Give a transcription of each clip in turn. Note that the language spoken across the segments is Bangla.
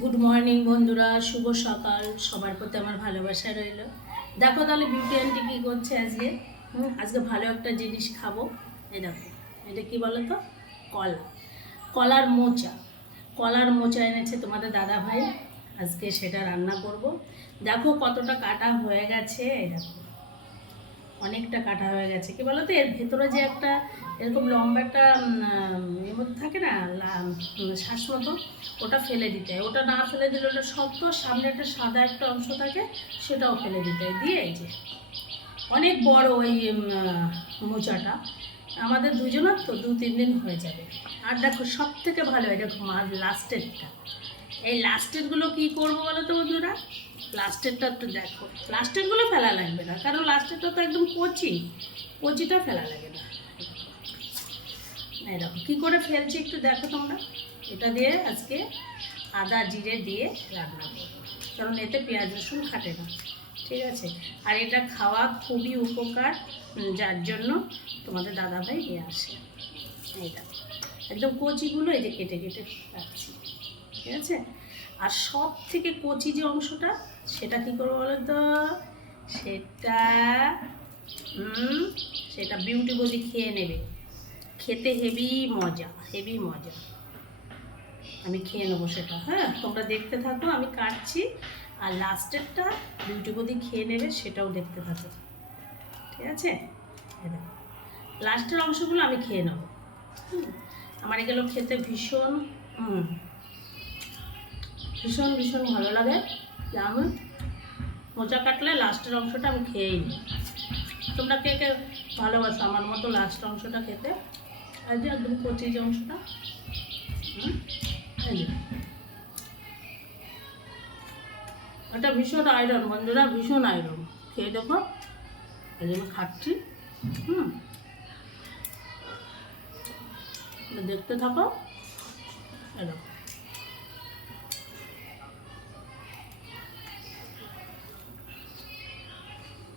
গুড মর্নিং বন্ধুরা, শুভ সকাল। সবার প্রতি আমার ভালোবাসা রইল। দেখো তাহলে বিউটি আন্টি কী করছে আজকে। আজকে ভালো একটা জিনিস খাবো। এই দেখো, এটা কি বলো তো, কলা, কলার মোচা। কলার মোচা এনেছে তোমাদের দাদা ভাই, আজকে সেটা রান্না করব। দেখো কতটা কাটা হয়ে গেছে, এই দেখো অনেকটা কাটা হয়ে গেছে। কি বলতো, এর ভেতরে যে একটা এরকম লম্বা একটা এর মধ্যে থাকে না, শ্বাস মতো, ওটা ফেলে দিতে হয়। ওটা না ফেলে দিলে ওটা শক্ত, সামনে একটা সাদা একটা অংশ থাকে, সেটাও ফেলে দিতে হয়। দিয়ে এই যে অনেক বড় ওই মোচাটা, আমাদের দুজনের তো 2-3 দিন হয়ে যাবে। আর দেখো সব থেকে ভালো এরকম আর লাস্টেরটা, এই লাস্টেরগুলো কী করবো বলো তো বন্ধুরা। লাস্টেরটা একটু দেখো, লাস্টেরগুলো ফেলা লাগবে না, কারণ লাস্টেরটা তো একদম কচি, কচিটা ফেলা লাগে না। এই দেখো কী করে ফেলছি একটু দেখো তোমরা। এটা দিয়ে আজকে আদা জিরে দিয়ে রান্না করবো, কারণ এতে পেঁয়াজ রসুন খাটে না, ঠিক আছে। আর এটা খাওয়া খুবই উপকার, যার জন্য তোমাদের দাদাভাই নিয়ে আসে। এইটা একদম কচিগুলো এই যে কেটে কেটে রাখছি, ঠিক আছে। আর সব থেকে কচি যে অংশটা, সেটা কী করবো বলো তো, সেটা সেটা বিউটি বৌদি খেয়ে নেবে। খেতে হেভি মজা, হেভি মজা। আমি খেয়ে নেবো সেটা, হ্যাঁ তোমরা দেখতে থাকো, আমি কাটছি। আর লাস্টেরটা বিউটি বৌদি খেয়ে নেবে, সেটাও দেখতে থাকো, ঠিক আছে। লাস্টের অংশগুলো আমি খেয়ে নেবো। আমার এগুলো খেতে ভীষণ ভীষণ ভীষণ ভালো লাগে। আমি মোচা কাটলে লাস্টের অংশটা আমি খেয়েই নিই। তোমরা কে কে ভালোবাসো আমার মতো লাস্ট অংশটা খেতে? আর যে একদম কচি যে অংশটা, এটা ভীষণ আয়রন বন্ধুরা, ভীষণ আয়রন। খেয়ে দেখো, এই জন্য খাচ্ছি। দেখতে থাকো, এরকম।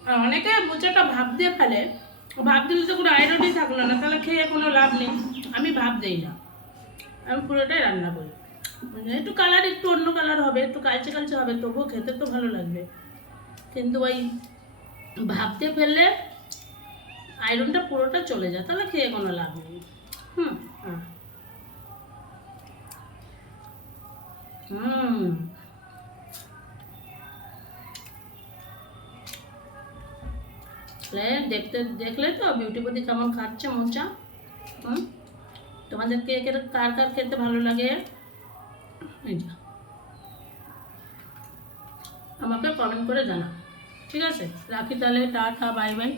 আর অনেকে মোচাটা ভাপ দিয়ে ফেলে, ভাপ দিলে তো কোনো আয়রনই থাকলো না, তাহলে খেয়ে কোনো লাভ নেই। আমি ভাপ দিই না, আমি পুরোটাই রান্না করি। একটু কালার, একটু অন্য কালার হবে, একটু কালচে কালচে হবে, তবুও খেতে তো ভালো লাগবে। কিন্তু ওই ভাপ দিয়ে ফেললে আয়রনটা পুরোটা চলে যায়, তাহলে খেয়ে কোনো লাভ নেই। হ্যাঁ দেখলে তো বিউটি বৌদি কেমন খাচ্ছে মোচা। তোমাদের কে কার কার খেতে ভালো লাগে, আমাকে কমেন্ট করে জানা, ঠিক আছে। রাখি তাহলে, টাটা, বাই বাই।